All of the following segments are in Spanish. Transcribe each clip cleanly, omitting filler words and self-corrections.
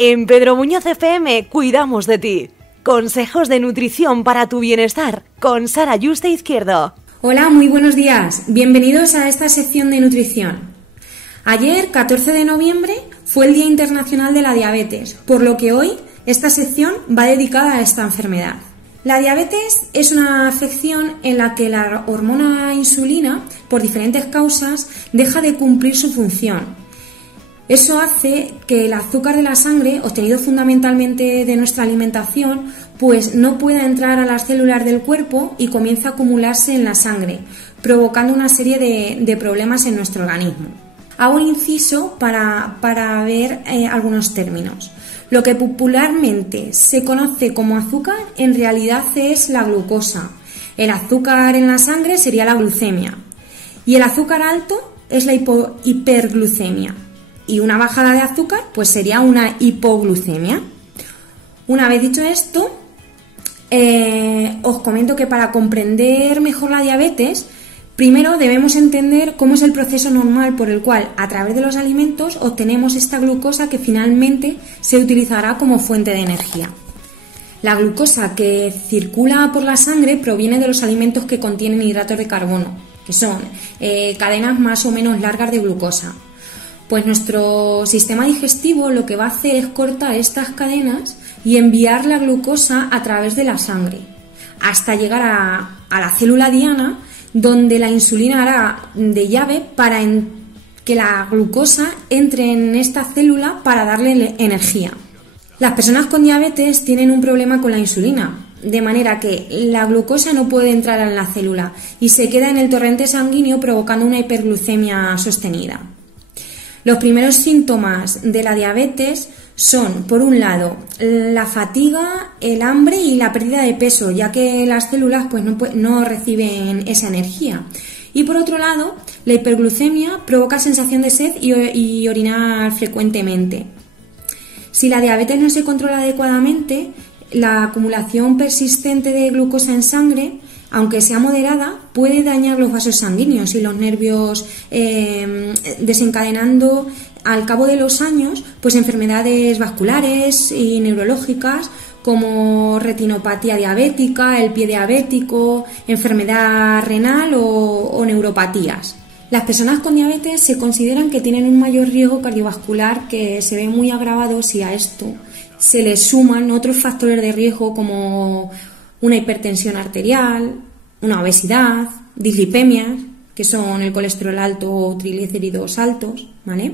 En Pedro Muñoz FM cuidamos de ti. Consejos de nutrición para tu bienestar con Sara Yuste Izquierdo. Hola, muy buenos días. Bienvenidos a esta sección de nutrición. Ayer, 14 de noviembre, fue el Día Internacional de la Diabetes, por lo que hoy esta sección va dedicada a esta enfermedad. La diabetes es una afección en la que la hormona insulina, por diferentes causas, deja de cumplir su función. Eso hace que el azúcar de la sangre, obtenido fundamentalmente de nuestra alimentación, pues no pueda entrar a las células del cuerpo y comienza a acumularse en la sangre, provocando una serie de problemas en nuestro organismo. Hago un inciso para ver algunos términos. Lo que popularmente se conoce como azúcar en realidad es la glucosa. El azúcar en la sangre sería la glucemia y el azúcar alto es la hiperglucemia. Y una bajada de azúcar pues sería una hipoglucemia. Una vez dicho esto, os comento que para comprender mejor la diabetes, primero debemos entender cómo es el proceso normal por el cual a través de los alimentos obtenemos esta glucosa que finalmente se utilizará como fuente de energía. La glucosa que circula por la sangre proviene de los alimentos que contienen hidratos de carbono, que son cadenas más o menos largas de glucosa. Pues nuestro sistema digestivo lo que va a hacer es cortar estas cadenas y enviar la glucosa a través de la sangre, hasta llegar a la célula diana, donde la insulina hará de llave para que la glucosa entre en esta célula para darle energía. Las personas con diabetes tienen un problema con la insulina, de manera que la glucosa no puede entrar en la célula y se queda en el torrente sanguíneo provocando una hiperglucemia sostenida. Los primeros síntomas de la diabetes son, por un lado, la fatiga, el hambre y la pérdida de peso, ya que las células pues, no reciben esa energía. Y por otro lado, la hiperglucemia provoca sensación de sed y orinar frecuentemente. Si la diabetes no se controla adecuadamente, la acumulación persistente de glucosa en sangre, aunque sea moderada, puede dañar los vasos sanguíneos y los nervios, desencadenando al cabo de los años pues enfermedades vasculares y neurológicas como retinopatía diabética, el pie diabético, enfermedad renal o neuropatías. Las personas con diabetes se consideran que tienen un mayor riesgo cardiovascular, que se ve muy agravado si a esto se le suman otros factores de riesgo como una hipertensión arterial, una obesidad, dislipemias, que son el colesterol alto o triglicéridos altos, ¿vale?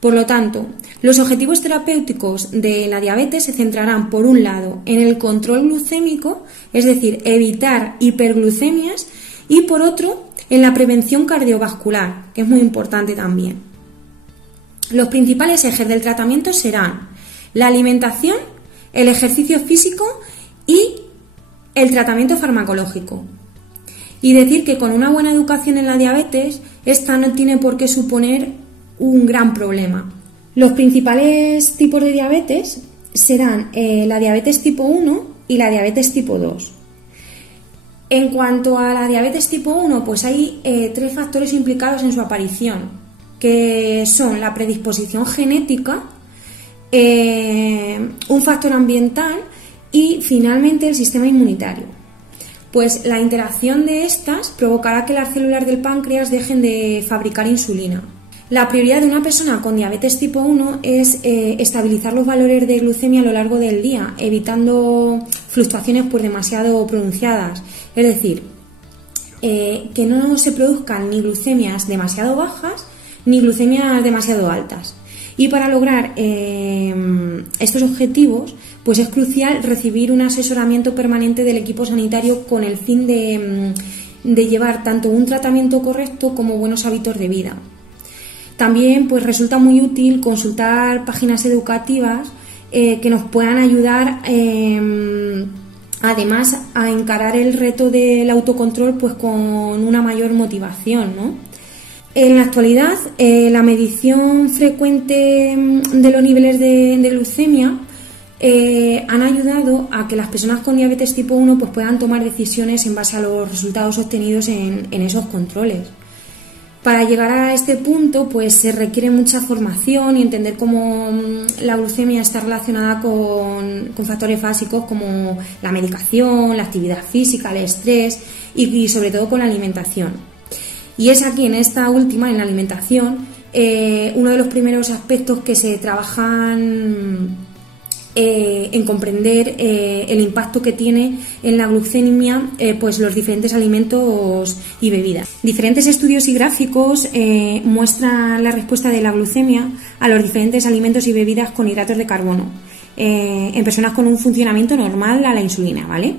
Por lo tanto, los objetivos terapéuticos de la diabetes se centrarán, por un lado, en el control glucémico, es decir, evitar hiperglucemias, y por otro, en la prevención cardiovascular, que es muy importante también. Los principales ejes del tratamiento serán la alimentación, el ejercicio físico y el tratamiento farmacológico. Y decir que con una buena educación en la diabetes, esta no tiene por qué suponer un gran problema. Los principales tipos de diabetes serán la diabetes tipo 1 y la diabetes tipo 2. En cuanto a la diabetes tipo 1, pues hay tres factores implicados en su aparición, que son la predisposición genética, un factor ambiental y finalmente el sistema inmunitario. Pues la interacción de estas provocará que las células del páncreas dejen de fabricar insulina. La prioridad de una persona con diabetes tipo 1 es estabilizar los valores de glucemia a lo largo del día, evitando fluctuaciones pues demasiado pronunciadas. Es decir, que no se produzcan ni glucemias demasiado bajas ni glucemias demasiado altas. Y para lograr estos objetivos, pues es crucial recibir un asesoramiento permanente del equipo sanitario con el fin de llevar tanto un tratamiento correcto como buenos hábitos de vida. También pues resulta muy útil consultar páginas educativas que nos puedan ayudar además a encarar el reto del autocontrol pues con una mayor motivación, ¿no? En la actualidad, la medición frecuente de los niveles de glucemia han ayudado a que las personas con diabetes tipo 1 pues puedan tomar decisiones en base a los resultados obtenidos en esos controles. Para llegar a este punto, pues se requiere mucha formación y entender cómo la glucemia está relacionada con factores básicos como la medicación, la actividad física, el estrés y sobre todo con la alimentación. Y es aquí, en esta última, en la alimentación, uno de los primeros aspectos que se trabajan en comprender el impacto que tiene en la glucemia pues los diferentes alimentos y bebidas. Diferentes estudios y gráficos muestran la respuesta de la glucemia a los diferentes alimentos y bebidas con hidratos de carbono en personas con un funcionamiento normal a la insulina, ¿vale?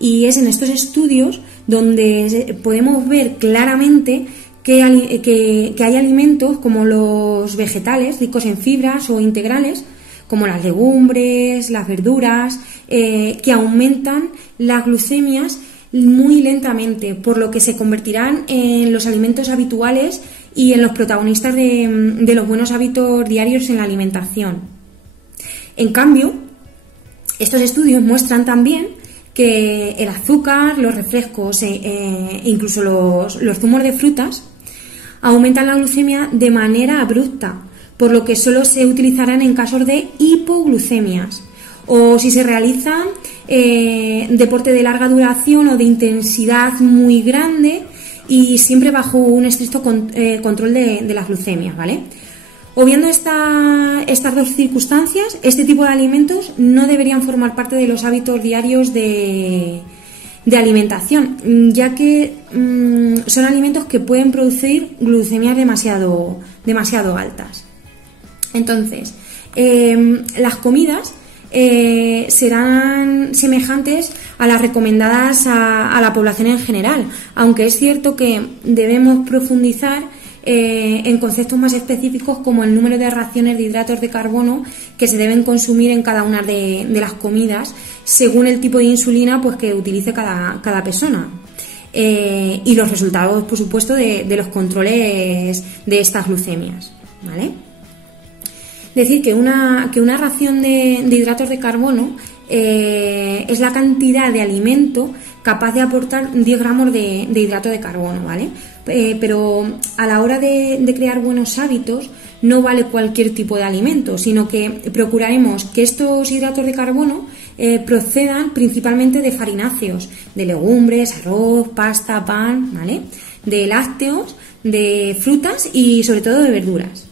Y es en estos estudios donde podemos ver claramente que hay alimentos como los vegetales ricos en fibras o integrales, como las legumbres, las verduras, que aumentan las glucemias muy lentamente, por lo que se convertirán en los alimentos habituales y en los protagonistas de los buenos hábitos diarios en la alimentación. En cambio, estos estudios muestran también que el azúcar, los refrescos incluso los zumos de frutas aumentan la glucemia de manera abrupta, por lo que solo se utilizarán en casos de hipoglucemias o si se realiza deporte de larga duración o de intensidad muy grande y siempre bajo un estricto control de las glucemias, ¿vale? Obviando estas dos circunstancias, este tipo de alimentos no deberían formar parte de los hábitos diarios de alimentación, ya que son alimentos que pueden producir glucemias demasiado altas. Entonces, las comidas serán semejantes a las recomendadas a la población en general, aunque es cierto que debemos profundizar en conceptos más específicos como el número de raciones de hidratos de carbono que se deben consumir en cada una de las comidas según el tipo de insulina pues que utilice cada persona. Y los resultados, por supuesto, de los controles de estas glucemias, ¿vale? Decir que una ración de hidratos de carbono es la cantidad de alimento capaz de aportar 10 gramos de hidrato de carbono, ¿vale? Pero a la hora de crear buenos hábitos no vale cualquier tipo de alimento, sino que procuraremos que estos hidratos de carbono procedan principalmente de farináceos, de legumbres, arroz, pasta, pan, ¿vale? De lácteos, de frutas y sobre todo de verduras.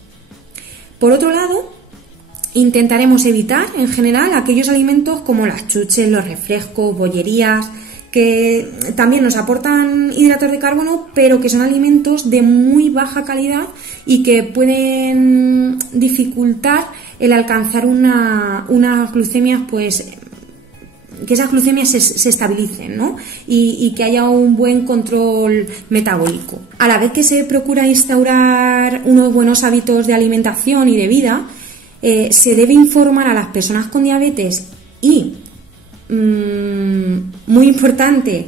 Por otro lado, intentaremos evitar en general aquellos alimentos como las chuches, los refrescos, bollerías, que también nos aportan hidratos de carbono, pero que son alimentos de muy baja calidad y que pueden dificultar el alcanzar unas glucemias, pues que esas glucemias se estabilicen, ¿no? Y que haya un buen control metabólico. A la vez que se procura instaurar unos buenos hábitos de alimentación y de vida, se debe informar a las personas con diabetes y, muy importante,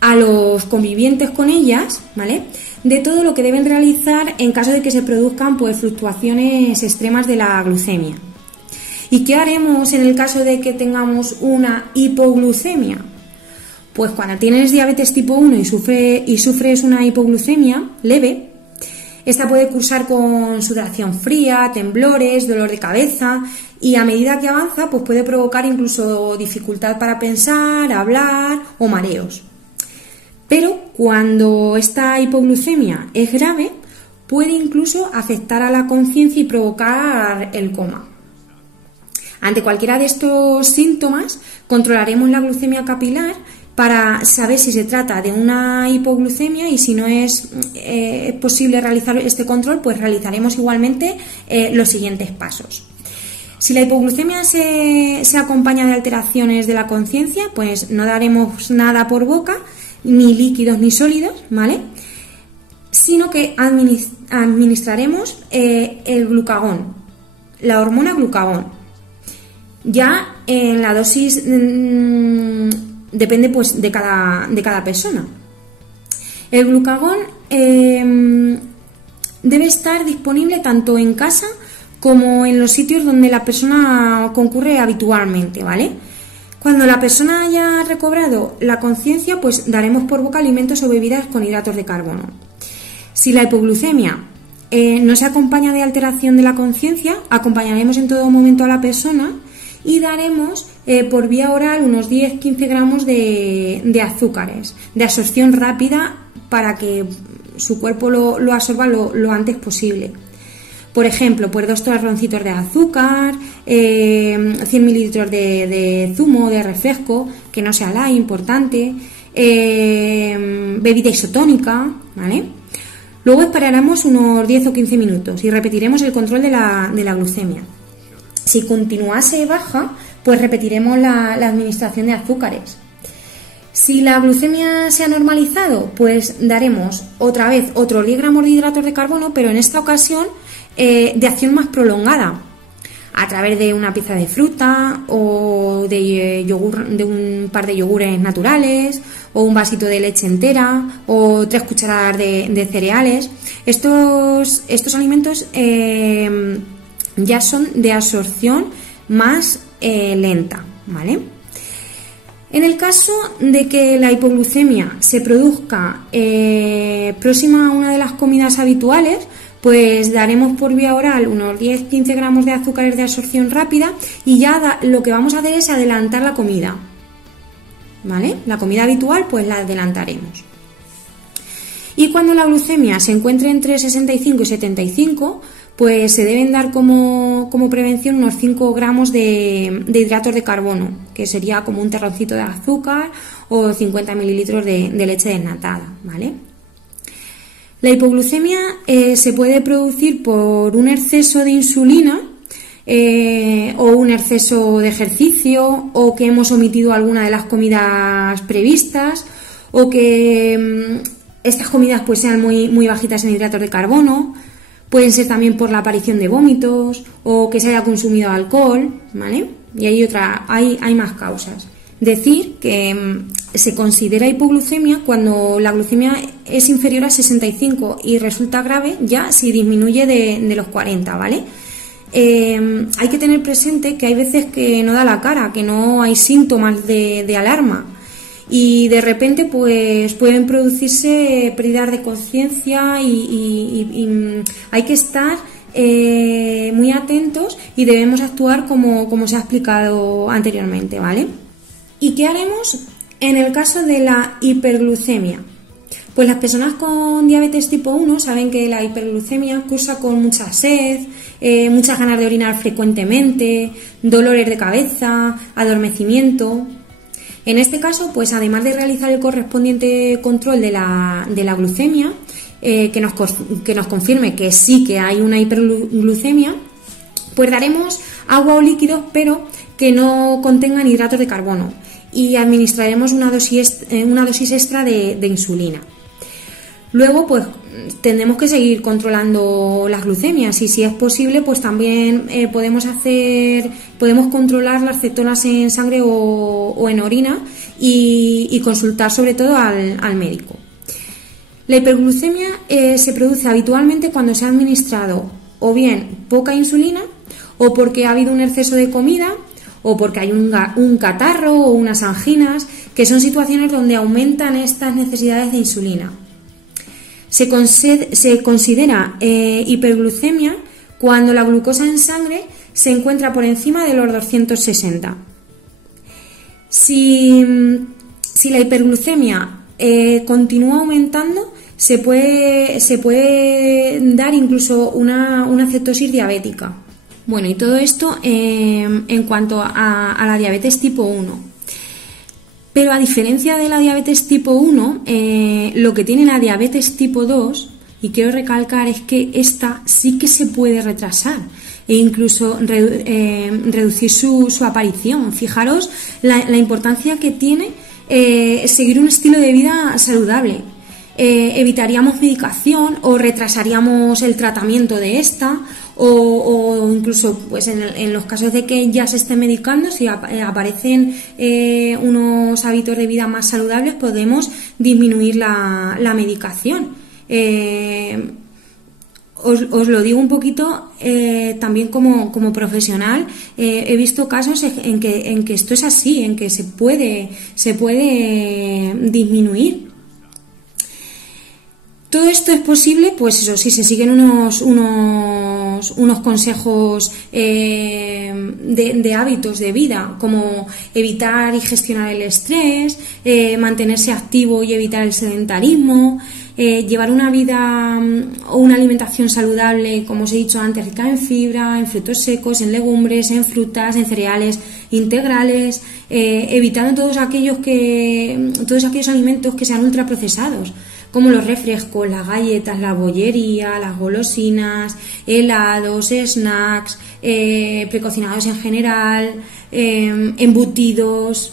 a los convivientes con ellas, ¿vale?, de todo lo que deben realizar en caso de que se produzcan pues fluctuaciones extremas de la glucemia. ¿Y qué haremos en el caso de que tengamos una hipoglucemia? Pues cuando tienes diabetes tipo 1 y sufres una hipoglucemia leve, esta puede cursar con sudoración fría, temblores, dolor de cabeza y a medida que avanza pues puede provocar incluso dificultad para pensar, hablar o mareos. Pero cuando esta hipoglucemia es grave, puede incluso afectar a la conciencia y provocar el coma. Ante cualquiera de estos síntomas, controlaremos la glucemia capilar para saber si se trata de una hipoglucemia y si no es posible realizar este control, pues realizaremos igualmente los siguientes pasos. Si la hipoglucemia se acompaña de alteraciones de la conciencia, pues no daremos nada por boca, ni líquidos ni sólidos, ¿vale?, sino que administraremos el glucagón, la hormona glucagón. Ya en la dosis depende pues de cada persona. El glucagón debe estar disponible tanto en casa como en los sitios donde la persona concurre habitualmente, ¿vale? Cuando la persona haya recobrado la conciencia, pues daremos por boca alimentos o bebidas con hidratos de carbono. Si la hipoglucemia no se acompaña de alteración de la conciencia, acompañaremos en todo momento a la persona y daremos por vía oral unos 10-15 gramos de azúcares, de absorción rápida para que su cuerpo lo absorba lo antes posible. Por ejemplo, pues 2 torroncitos de azúcar, 100 mililitros de zumo, de refresco, que no sea light, importante, bebida isotónica, ¿vale? Luego esperaremos unos 10 o 15 minutos y repetiremos el control de la glucemia. Si continuase baja, pues repetiremos la administración de azúcares. Si la glucemia se ha normalizado, pues daremos otra vez otros 10 gramos de hidratos de carbono, pero en esta ocasión de acción más prolongada, a través de una pieza de fruta o de yogur, de un par de yogures naturales o un vasito de leche entera o 3 cucharadas de cereales. Estos alimentos ya son de absorción más lenta, ¿vale? En el caso de que la hipoglucemia se produzca próxima a una de las comidas habituales, pues daremos por vía oral unos 10-15 gramos de azúcares de absorción rápida y ya lo que vamos a hacer es adelantar la comida, ¿vale? La comida habitual pues la adelantaremos. Y cuando la glucemia se encuentre entre 65 y 75, pues se deben dar como prevención unos 5 gramos de hidratos de carbono, que sería como un terroncito de azúcar o 50 mililitros de leche desnatada, ¿vale? La hipoglucemia se puede producir por un exceso de insulina o un exceso de ejercicio o que hemos omitido alguna de las comidas previstas o que estas comidas pues sean muy bajitas en hidratos de carbono. Pueden ser también por la aparición de vómitos o que se haya consumido alcohol, ¿vale? Y hay más causas. Decir que se considera hipoglucemia cuando la glucemia es inferior a 65 y resulta grave ya si disminuye de los 40, ¿vale? Hay que tener presente que hay veces que no da la cara, que no hay síntomas de alarma y de repente pues pueden producirse pérdidas de conciencia y hay que estar muy atentos y debemos actuar como se ha explicado anteriormente, ¿vale? ¿Y qué haremos en el caso de la hiperglucemia? Pues las personas con diabetes tipo 1 saben que la hiperglucemia cursa con mucha sed, muchas ganas de orinar frecuentemente, dolores de cabeza, adormecimiento. En este caso, pues además de realizar el correspondiente control de la glucemia, que nos confirme que sí que hay una hiperglucemia, pues daremos agua o líquidos, pero que no contengan hidratos de carbono, y administraremos una dosis extra de insulina. Luego, pues tendremos que seguir controlando las glucemias y si es posible, pues también podemos controlar las cetonas en sangre o en orina y consultar sobre todo al médico. La hiperglucemia se produce habitualmente cuando se ha administrado o bien poca insulina o porque ha habido un exceso de comida o porque hay un catarro o unas anginas, que son situaciones donde aumentan estas necesidades de insulina. Se considera hiperglucemia cuando la glucosa en sangre se encuentra por encima de los 260. Si la hiperglucemia continúa aumentando, se puede dar incluso una cetosis diabética. Bueno, y todo esto en cuanto a la diabetes tipo 1. Pero a diferencia de la diabetes tipo 1, lo que tiene la diabetes tipo 2, y quiero recalcar, es que esta sí que se puede retrasar e incluso reducir su aparición. Fijaros la importancia que tiene seguir un estilo de vida saludable. Evitaríamos medicación o retrasaríamos el tratamiento de esta o incluso pues en los casos de que ya se esté medicando, si aparecen unos hábitos de vida más saludables, podemos disminuir la medicación. Os lo digo un poquito también como profesional. He visto casos en que esto es así, en que se puede disminuir. Todo esto es posible, pues eso, si se siguen unos consejos de hábitos de vida, como evitar y gestionar el estrés, mantenerse activo y evitar el sedentarismo, llevar una vida o una alimentación saludable, como os he dicho antes, rica en fibra, en frutos secos, en legumbres, en frutas, en cereales integrales, evitando todos aquellos alimentos que sean ultraprocesados, como los refrescos, las galletas, la bollería, las golosinas, helados, snacks, precocinados en general, embutidos.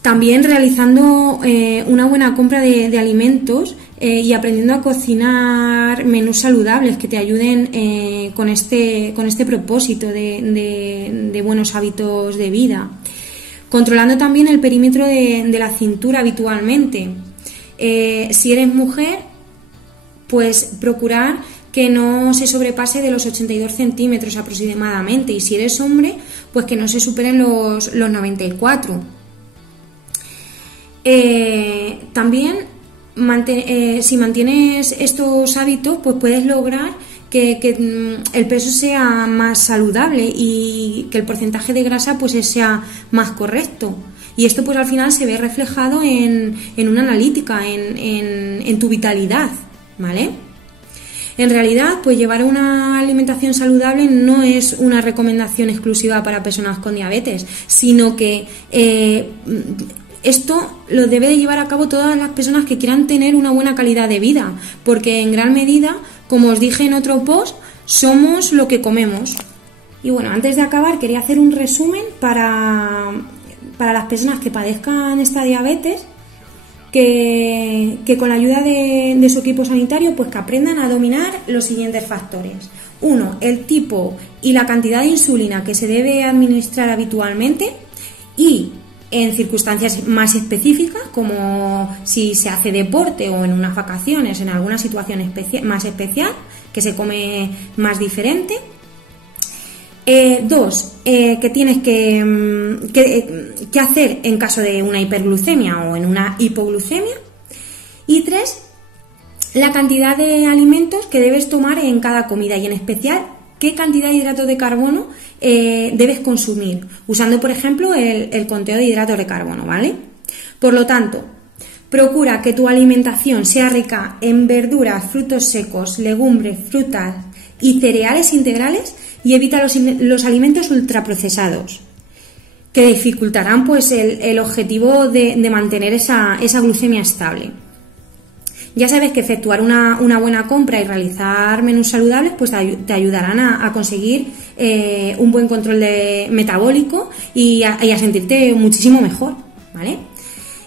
También realizando una buena compra de alimentos y aprendiendo a cocinar menús saludables que te ayuden con este propósito de buenos hábitos de vida. Controlando también el perímetro de la cintura habitualmente. Si eres mujer, pues procurar que no se sobrepase de los 82 centímetros aproximadamente, y si eres hombre, pues que no se superen los 94. También si mantienes estos hábitos, pues puedes lograr que el peso sea más saludable y que el porcentaje de grasa pues sea más correcto. Y esto pues al final se ve reflejado en una analítica, en tu vitalidad, ¿vale? En realidad, pues llevar una alimentación saludable no es una recomendación exclusiva para personas con diabetes, sino que esto lo debe de llevar a cabo todas las personas que quieran tener una buena calidad de vida, porque en gran medida, como os dije en otro post, somos lo que comemos. Y bueno, antes de acabar quería hacer un resumen para las personas que padezcan esta diabetes, que con la ayuda de su equipo sanitario, pues que aprendan a dominar los siguientes factores. 1. El tipo y la cantidad de insulina que se debe administrar habitualmente, y en circunstancias más específicas, como si se hace deporte o en unas vacaciones, en alguna situación más especial, que se come más diferente. 2. Que tienes que hacer en caso de una hiperglucemia o en una hipoglucemia. Y 3. La cantidad de alimentos que debes tomar en cada comida, y en especial qué cantidad de hidratos de carbono debes consumir, usando por ejemplo el conteo de hidratos de carbono, ¿vale? Por lo tanto, procura que tu alimentación sea rica en verduras, frutos secos, legumbres, frutas y cereales integrales, y evita los alimentos ultraprocesados, que dificultarán pues el objetivo de mantener esa glucemia estable. Ya sabes que efectuar una buena compra y realizar menús saludables pues te ayudarán a conseguir un buen control metabólico y a sentirte muchísimo mejor, ¿vale?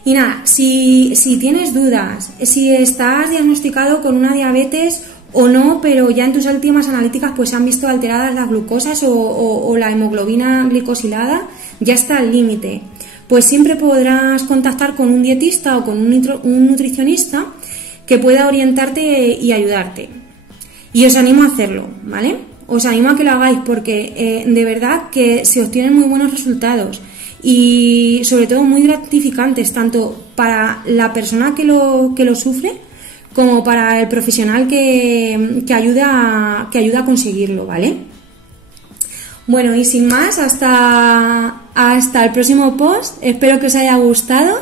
Y nada, si tienes dudas, si estás diagnosticado con una diabetes o no, pero ya en tus últimas analíticas pues se han visto alteradas las glucosas o la hemoglobina glicosilada, ya está al límite, pues siempre podrás contactar con un dietista o con un nutricionista que pueda orientarte y ayudarte. Y os animo a hacerlo, ¿vale? Os animo a que lo hagáis, porque de verdad que se obtienen muy buenos resultados y sobre todo muy gratificantes, tanto para la persona que lo sufre como para el profesional que ayuda a conseguirlo, ¿vale? Bueno, y sin más, hasta el próximo post. Espero que os haya gustado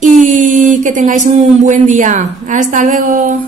y que tengáis un buen día. Hasta luego.